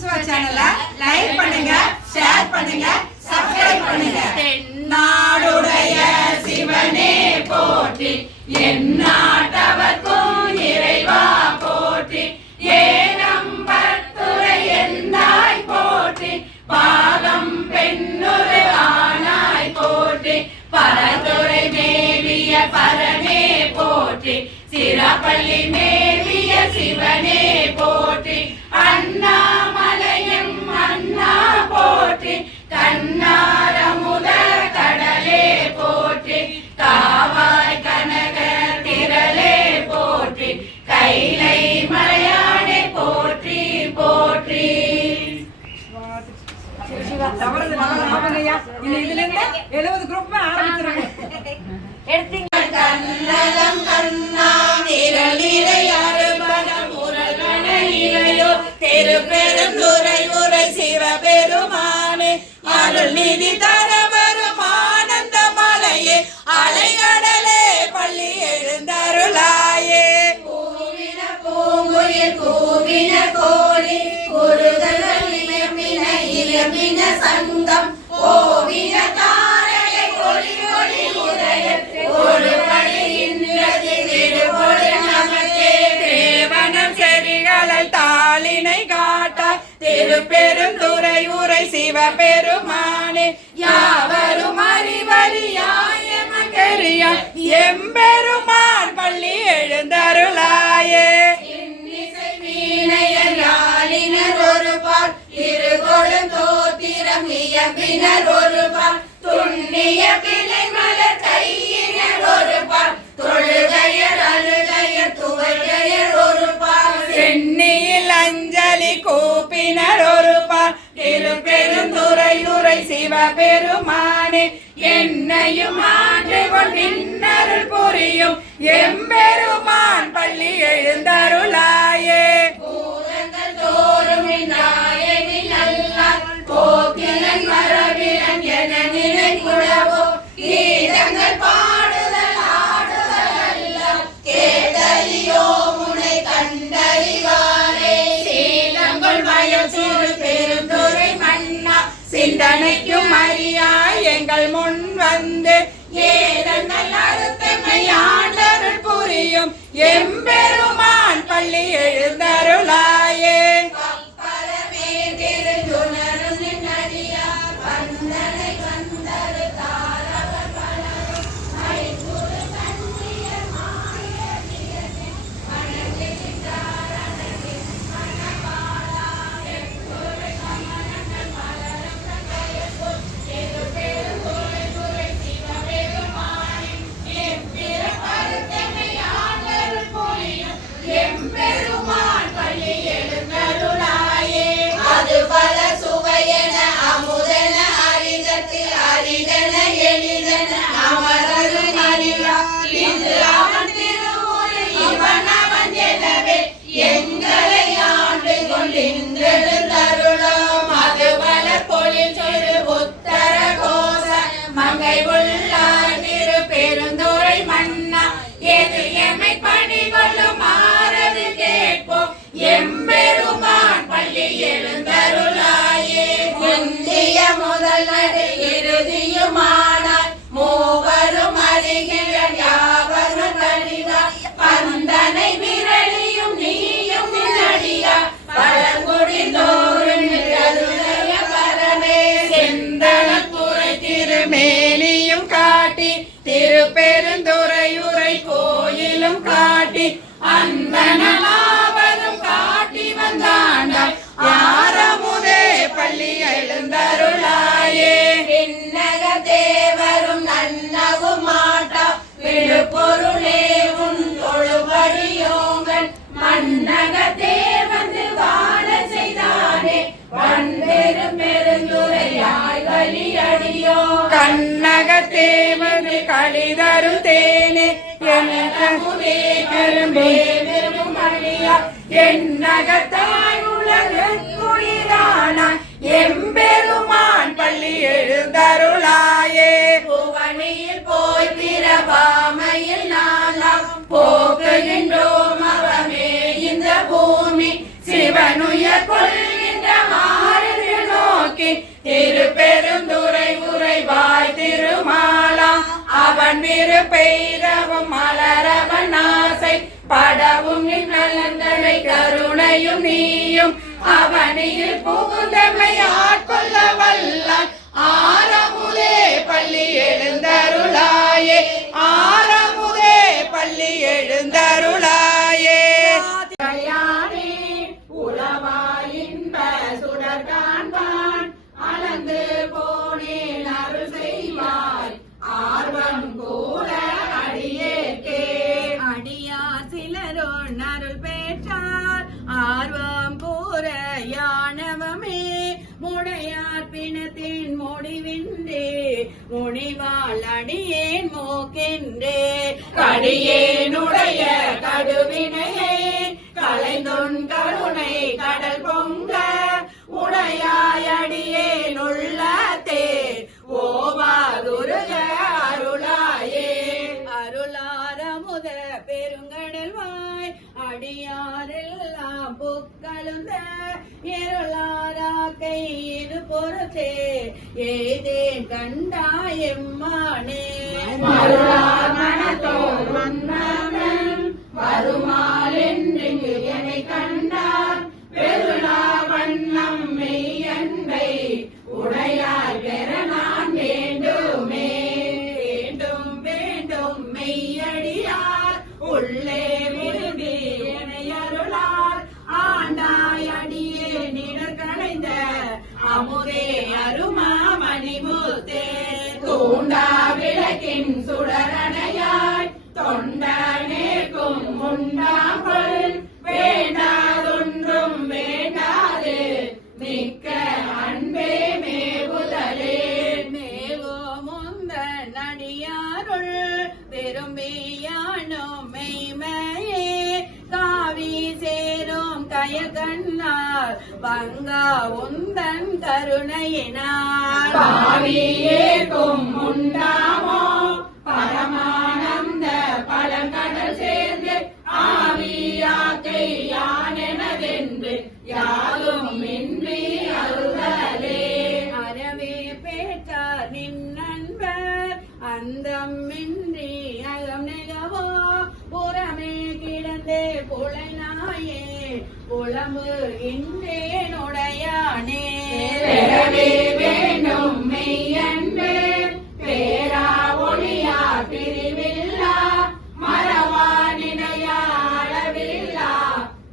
குசுவா சேனலை லைக் பண்ணுங்க, ஷேர் பண்ணுங்க, சப்ஸ்கிரைப் பண்ணுங்க. நாடுடைய சிவனே போற்றி, எந்நாட்டவர்க்கும் இறைவா போற்றி, ஏனம்பத்துரை எந்தாய் போற்றி, பாகம் பெண்ணுரு ஆனாய் போற்றி, பரதுரை மேவிய பரமே போற்றி, சிறப்பள்ளி மேவிய சிவனே போற்றி, அண்ணாமலையும் அண்ணா போற்றி, கண்ணாரமுத கடலே போற்றி, காவாய் கனக திரளே போற்றி, கைலை மலையானே போற்றி போற்றி. கண்ணலம் கண்ணாம் நிரலிரை அறுபடம் உரல்வன இவையோ திருப்பெருந்துறை உரை சிவபெருமானே, அருள் நிதி தர வரும் ஆனந்த மலையே, அலைகடலே பள்ளி எழுந்தருளாயே, பூவின பூங்குயில் கூவின கோழி குருதல் இளமின இளமின சங்கம் ஓவின தாரையை ஒளி ஒளி உதயத்து ஒரு படுகின்றது விடுபொழு நமக்கே, தேவனம் செறிகளை தாளினை காட்டாய் திருப்பெருந்துறை உரை சிவபெருமானே, யாவரும் அறிவறியாய மகரியா எம்பெருமான் பள்ளி எழுந்தருளாயே, இன்னிசை வீணையர் யாழினர் ஒரு பால் இருகொடும் தோத்திரம் இயம்பினர் ஒரு பால் துண்ணிய பிழை மலர் கையினர் ஒரு பால் தொழுகையர் அழுகையர் துவைகையர் ஒரு பால் சென்னியில் அஞ்சலி கூப்பினர் ஒரு பால் திருப்பெருந்துறை உரை சிவபெருமானே, என்னையும் ஆண்டு கொண்டின்னருள் புரியும் எம்பெருமான் பள்ளி எழுந்தருளாயே, பூதங்கள் தோறும் நாயனில் அல்லால் போக்கிலன் மரபிலன் என நினைக்குளவோ, கீதங்கள் பாடுதல் ஆடுதல் அல்ல கேட்டறியோ முனை கண்டறிவாரே, சீலங்கள் வயல் சிறு பெருந்துறை மன்னா சிந்தனைக்கும் அறியாய் எங்கள் முன் வந்து ஏதங்கள் அறுத்தமை ஆண்டருள் புரியும் எம்பெருமான் பள்ளி எழுந்தருளாயே, கப்பரமே திருந்துணரும் நின்னடியார் வந்தனை வந்தரு தாரவர் பலரும் ஐங்குறு கண்ணியர் மாயதியனே மனதிரிந்தாரணி மனபாலா எங்குறை கமனங்கள் மலரும் கயற்போல் திருப்பெருந்துறை உரை சிவபெருமானே, எம்பிற பருத்தமை ஆண்டருள் புரியும் எம்பெருமான் பள்ளி எழுந்தருளாயே, அது பல சுவையென அமுதென அரிதற்கு அரிதென எளிதென அமரரும் அறியா, இது அவன் திருவுரு இவன் அவன் எனவே எங்களை ஆண்டு கொண்டின்றெழுந்தருளும், அது பல பொழில் சிறு உத்தர கோச மங்கை உள்ளார் திருப்பெருந்துறை மன்னா, எது எமை பணி கொள்ளும் ஆறது கேட்போம் எம்பெருமான் பள்ளி எழுந்தருளாயே, முந்திய முதல் நடு இறுதியுமானாய் மூவரும் அறிகிறார் யாவரும் கடிதார், பந்தனை விரலியும் நீயும் நின்னடியா பழங்குடி தோறும் நிழலுடைய பரமே, செந்தனத்துறை திருமேனியும் காட்டி திருப்பெருந்துறை உரை கோயிலும் காட்டி அந்தனாவதும் காட்டி வந்தாண்டாய் ஆரமுதே பள்ளி எழுந்தருளாயே, பின்னக தேவரும் நன்னவும் மாட்டா விழுப்பொருளே உன் தொழுபடியோங்கள் மன்னக தேவந்து வாழ செய்தானே வன்பெரும் பெருந்துரையாய் வலியடியோ, கண்ணக தேவது களிதரும் தேனே எனகமுதே கரும்பேரும் அழியா, என்னகத்தாய் உலகுயிரானாய் எம்பெருமான் பள்ளி எழுந்தருளாயே, புவனியில் போய் பிறவாமையில் நாளாம் போக்குகின்றோம் அவமே இந்த பூமி சிவனுய கொள்கின்ற திருப்பெருந்துறை உறைவாய் திருமாலா அவன் விருப்பெய்தவும் மலரவன் ஆசை படவும் நலன்களை கருணையும் நீயும் அவனியில் புகுந்தமை ஆட்கொள்ள வல்லாய் ஆரமுதே பள்ளி எழுந்தருளாயே ஆரமுதே பள்ளி எழுந்தருளாயே உளவாயின்ப சுடர் காண்பான் அளந்து போனேன் அருள் செய்வாய் ஆர்வம் கூற அடியேற்கே அடியார் சிலரோன் அருள் பெற்றார் ஆர்வம் கூற யானவமே முடையார் பிணத்தின் முடிவின்றே முனிவாள் அடியேன் மோக்கின்றே கடியேனுடைய கடுவினையை கலைந்தொன் கருணை கடல் பொங்க உடையாய் அடியேன் உள்ளத்தே ஓவாதுருக அருளாயே அருளாரமுத பெருங்கடல் வாய் அடியாரெல்லாம் புக்கழுந்த இருளாராக்கை இது பொறுத்தே ஏதேன் கண்டாயம்மானே மருளார் மனத்தோர் மன்னன் வருமாலென்று என்னை கண்டார் பெருளா வண்ணம் மெய்யன்பை உடையாய் பெற நான் வேண்டுமே வேண்டும் வேண்டும் மெய்யடியார் உள்ளே விரும்பி என்னை அருளார் ஆண்டாய் அடியே நிழற் களைந்த அமுதே அருமா மணிமுத்தே தூண்டா விளக்கின் சுடரணையாய் தொண்டனேக்கும் உண்டாமல் வேண்டாதொன்றும் வேண்டாது மிக்க அன்பே மேவுதலே மேவோ முந்த நடியாருள் விரும்பியானோ மெய்மையே காவி சேரும் கயகண்ணார் பங்கா உந்தன் கருணையினார் பாவியேக்கும் உண்டாமோ பரமானந்த பழங்கடல் சேர்ந்து ஆவியாக்கை யானெனவென்று யாரும் இன்றி அருளலே அறவே பேச்சார் நின் நண்பர் அந்தம் இன்றி அகம் நிகவோ புறமே கிடந்தே புலனாயே புலம்பு இன்றேனுடையானே பெறவே வேண்டும் மெய்யன்பே பேரா ஒளியா பிரிவில்லா மறவா நினையா அளவில்லா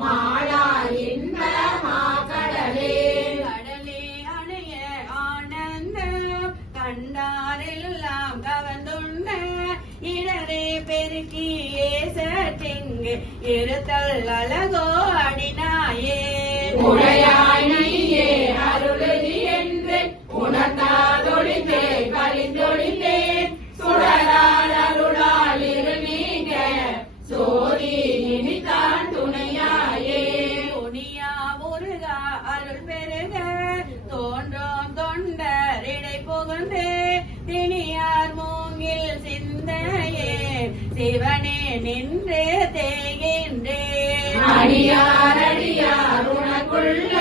மாளா இன்ப மாகடலே கடலே அணைய ஆனந்தம் கண்டாரெல்லாம் கவர்ந்துண்ட இடரே பெருக்கி ஏசற்றிங்கு இருத்தல் அழகோ அடினாயே உடையாய் நீயே அருளதி என்று உணர்ந்தாதொழித்தே கலிந்தொழித்தேன் சுடரால் அருளால் இரு நீங்க சோதி இனித்தான் துணையாயே துணியா முருகா அருள் பெருக தோன்றும் தொண்டரிடை புகுந்து திணியார் மூங்கில் சிந்தையே சிவனே நின்று தேகின்றே அடியார் அடியார் உனக்குள்ள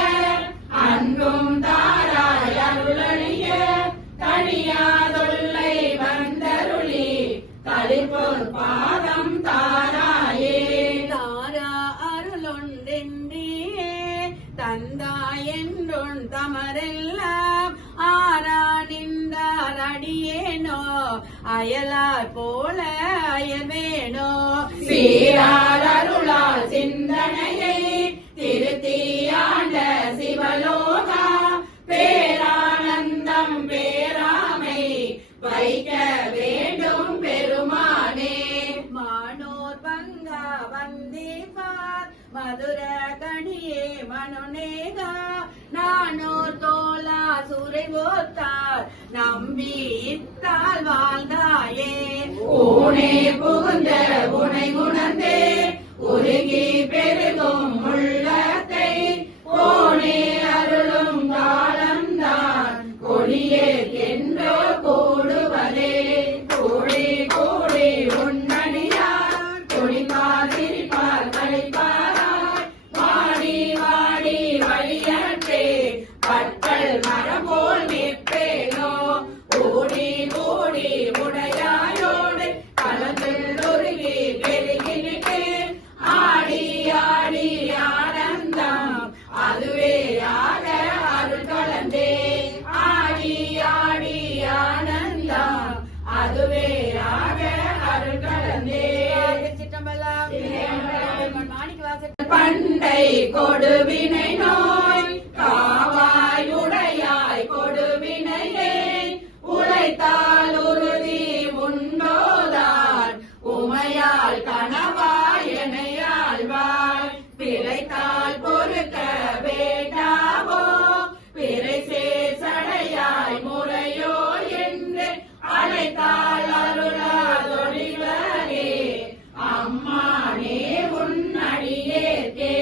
அன்பும் தாராய் அருளணிய தனியாதொல்லை வந்தருளி கலிப்பொரு பாதம் தாராயே தாரா அருளொன்றின்றியே தந்தாய் என்றுன் தமரெல்லாம் ஆரா நின்றார் அடியேனோ அயலார் போல அயல்வேனோ சீரார் அருளால் சிந்தனையை திருத்தியாண்ட சிவலோகா பேரானந்தம் பேராமை வைக்க வேண்டும் பெருமானே மானோர் பங்கா வந்திப்பார் மதுர கணியே மனுநேகா நானோர் தோலா சுரை போத்தார் நம்பி இத்தால் வாழ்ந்தாயே ஊனே புகுந்த உனை உணர்ந்தே உருகி பெருகும் உள்ளத்தை ஓனே அருளும் காலம்தான் கொடியே என்றோ கூடுவதே கூடி கூடி உன்னடியார் துணிப்பார் சிரிப்பார் கழிப்பாராய் வாடி வாடி வழியற்றே பற்கள் மரபோ உடலை கொடுவினை நோய் காவாய் உடையாய் கொடுவினையே உழைத்தால் உறுதி உண்டோதான் உமையால் கனவாய் எனையாழ்வாய் பிழைத்தால் பொறுக்க வேண்டாவோ பிறை சேசடையாய் முறையோ என்று அழைத்தால் அருளாதொழிவரே அம்மானே உன் அடியேற்கே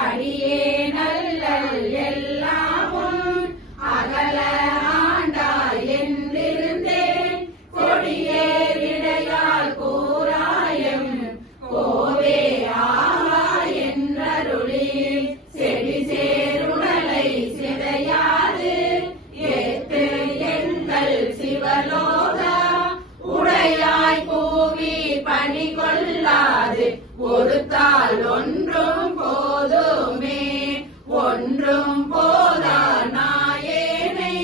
அடியே நல்லல் எல்லாமும் அகல ஆண்டாய் என்றிருந்தேன் கொடியேறிடையால் கூறாயம் கோவே ஆவா என்றருளி செடி சேருடலை சிதையாது ஏத்து எங்கள் சிவலோகா உடையாய் கூவி பணி கொள்ளாது ஒருத்தால் ஒன்றும் போதுமே ஒன்றும் போதா நாயேனை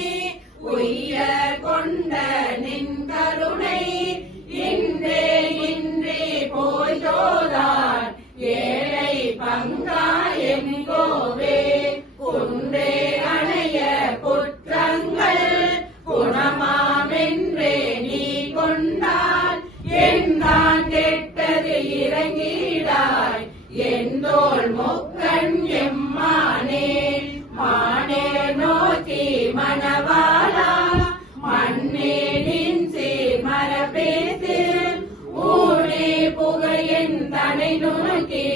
உய்ய கொண்ட நின் கருணை இன்றே இன்றே போய்தோதான் ஏழை பங்கா எங்கோவே குன்றே அணைய குற்றங்கள் குணமாமென்றே நீ கொண்டால் என்றான் கெட்டது இறங்கிடாய் எந்தோள் முக்கண் எம்மானே மானே நோக்கி மணவாளா மண்ணே நின் மரபேத்து ஊனே புகையின் தனை நோக்கி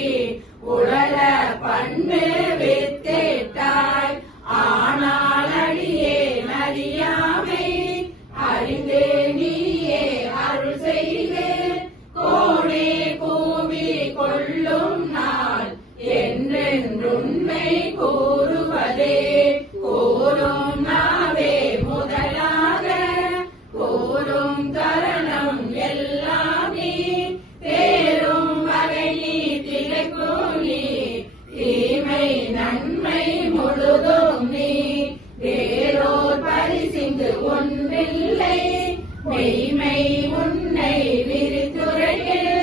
உடல பண்பு வித்தேட்டாய் ஆனால் அடியே அறியாமை அறிந்து நீயே அருள் செய்வே கோணே கூவி கொள்ளும் நாள் என்றென்றுண்மை கூறுவதே கூறும் நாவே முதலாக கூறும் தருணம் எல்லாமே தேரும் வகை நீ திளைக்கும் நீ தீமை நன்மை முழுதும் நீ வேறோர் பரிசிந்து ஒன்றில்லை மெய்மை உன்னை விரித்துரையில்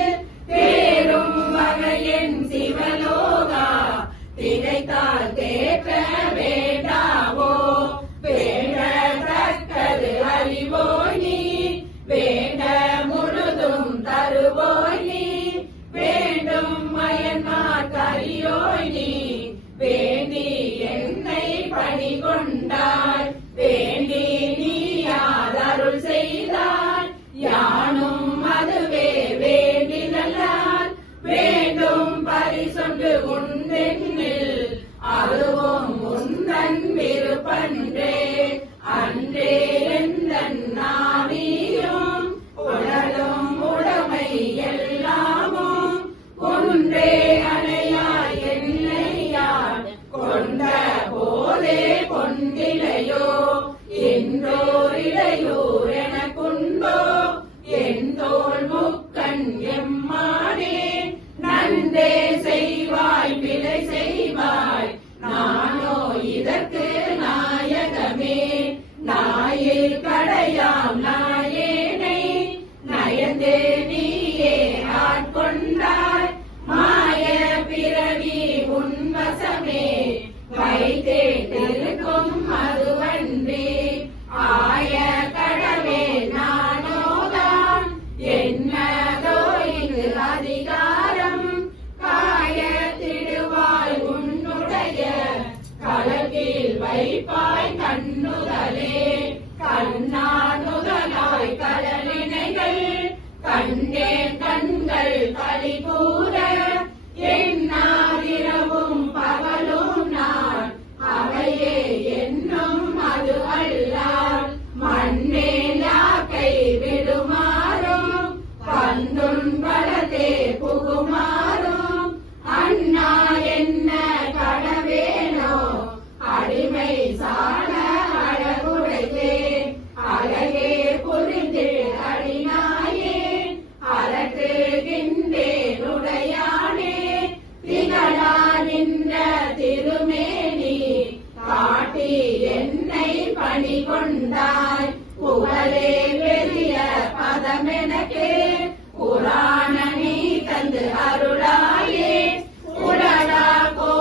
தேரும் வகையின் சிவலோகா திகைத்தால் தேற்ற வேண்டாவோ வேண்டத்தக்கது அறிவோய் நீ வேண்ட முழுதும் தருவோய் நீ வேண்டும் மயன்மார் கரியோய் நீ வேண்டி என்னை பணி கொண்டாய் வேண்டி நீ யாதருள் செய்தாய் யானும் அதுவே வேண்டினல்லால் வேண்டும் பரிசொன்று உண்டென்னில் அதுவும் உந்தன் விருப்பன்றே அன்றே எந்தன் நாவியும் உடலும் உடமை எல்லாமும் ஒன்றே அணையாய் என்னையான் கொண்ட போதே கொண்டிலையோ என்றோர் இடையூர் எனக்குண்டோ என் தோள் முக்கண் எம்மானே நன்றே செய்வாய் பிழை செய்வாய் நானோ இதற்கு நாயகமே நாயில் கடையாம் நாயேனை நயந்தே நீயே ஆட்கொண்டாய் மாய பிறவி உன்வசமே வைத்தே திருக்கும் அதுவன்றே ஆய கடவே நானோதான் என்னதோ இங்கு அதிகாரம் காய திடுவாய் உன்னுடைய கலக்கில் வைப்பாய் கண்ணுதலே கண்ணானுதலாய் கடலினைகள் கண்டேன் கண்கள் களி கூற என்னாதிரவும் பகலும் நான் அவையே என்னும் அது அல்லால் மண்ணே யாக்கை விடுமாறும் பந்துன் பலதே புகுமாறும் அண்ணா என்ன கடவேனோ அடிமை சால அழகுடையே அழகே புரிந்து அடினாயே அலற்றுகின்றேனுடையானே திகழா நின்ற திருமேனி காட்டி என்னை பணி கொண்டாய் புகழே பெரிய பதமெனக்கே புராண நீ தந்து அருளாயே உடலா கோ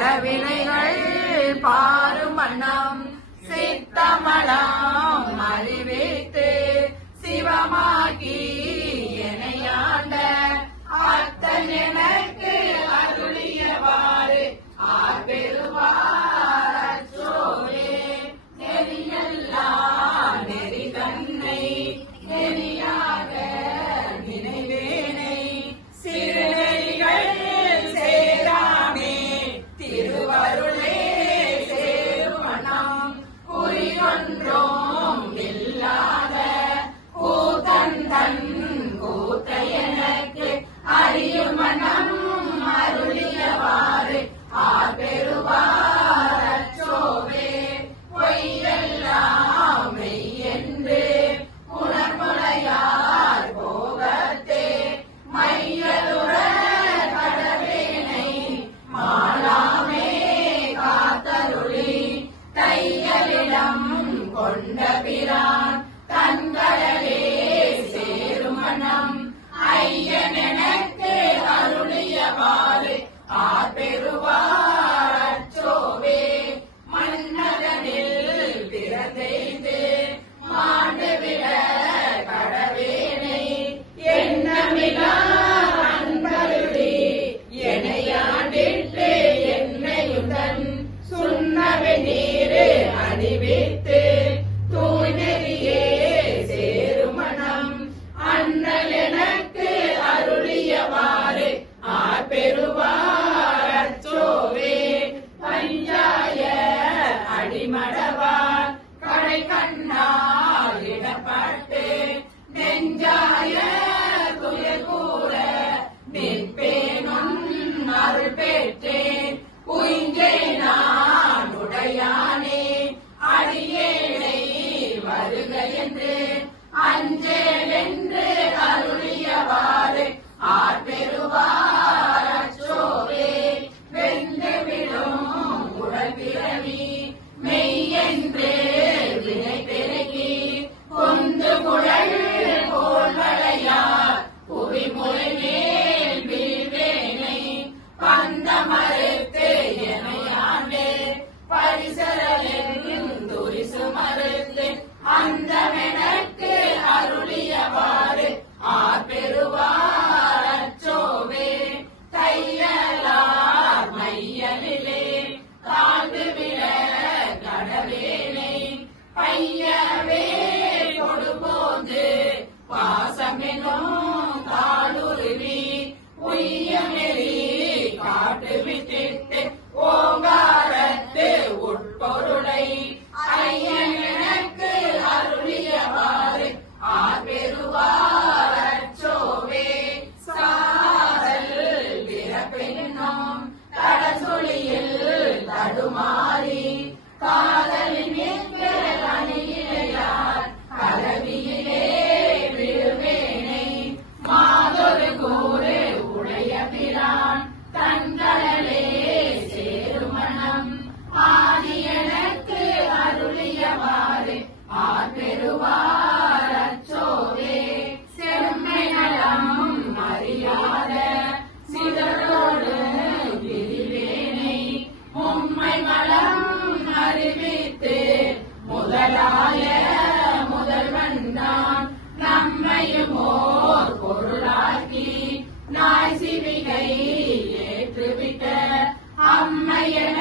பலவினைகள் பாரும் வண்ணம் சித்தமலம் அறிவித்து சிவமாகி எனையாண்ட அத்தன் எனக்கு அருளியவாறு ஆர்பெருவார் அச்சோவே நெறியெல்லாம் நெறி தன்னை நெறியாக நினைவேனை சிறுநெறிகள் சேராமே திருவருளே சேருமணம் குறியொன்றோம் இல்லாத கூத்தன் கூத்த எனக்கு அறியுமணம் அருளியவாறு ஆர்பெருவார் அச்சோவே பொய்யெல்லாம் மெய்யென்று உணர்முலையார் போகத்தே மையலுற கடவேனை மாளாமே காத்தருளி தையலிடம் கொண்ட பிரான் தன்கடலே சேருமணம் ஐயன் எனக்கு அருளியவாறு ஆர்பெருவார் அச்சோவே மன்னதனில் பிறந்தெய்து மாண்டுவிட கடவேனை எண்ணமிலா அன்பருளி எனையாண்டிட்டு என்னையுடன் சுண்ணவே நீரு அணிவித்து தூய்நெறியே சேருமணம் அண்ணல் எனக்கு அருளியவாறு ஆர்பெருவார் அச்சோவே பஞ்சாய அடிமடவார் கடை கண்ணால் இடப்பட்டு நெஞ்சாய துயர் கூற நிற்பேனும் அருள் பெற்றேன் உயின்றே நான் உடையானே அடியேனை வருக என்று அஞ்சேலென்று அருளியவாறு ஆர்பெருவார் அச்சோவே வென்று விடும் உடல் பிறவி மெய்யென்று வினை பெருகி கொந்து குழல் போல் வளையார் புவிமுறை மேல் வீழ்வேனை பந்த மறுத்து எனையாண்டு பரிசரலின் துரிசு மறுத்து அந்தமெனக்கு அருளியவாறு ஆர்பெருவார் அச்சோவே தையலார் மையலிலே தாழ்ந்து விட கடவேனை பையவே கொடுபோது வாசமெனும் தாளுருவி உய்யமெறி காட்டு விட்டிட்டு ஓங்காரத்து உட்பொருளை ஐயன் எனக்கு அருளியவாறு ஆர்பெருவார் அச்சோவே சாரல் பிறப்பென்னும் தடசொலியில் தடுமாறி காதலின் மேல் அணியிலையார் கலவியிலே விழுவேனை மாதொரு கூறு உடைய பிரான் தன்கடலே சேருமணம் ஆதி எனக்கு அருளியவாறு ஆர்பெருவார் அச்சோவே செம்மை நலம் அறியாத சிதறோடு பிரிவேனை உம்மை மலம் அறிவித்து முதலாய முதல்வன் தான் நம்மையும் ஓர் பொருளாக்கி நாய் சிவிகை ஏற்றுவிட்ட அம்மையன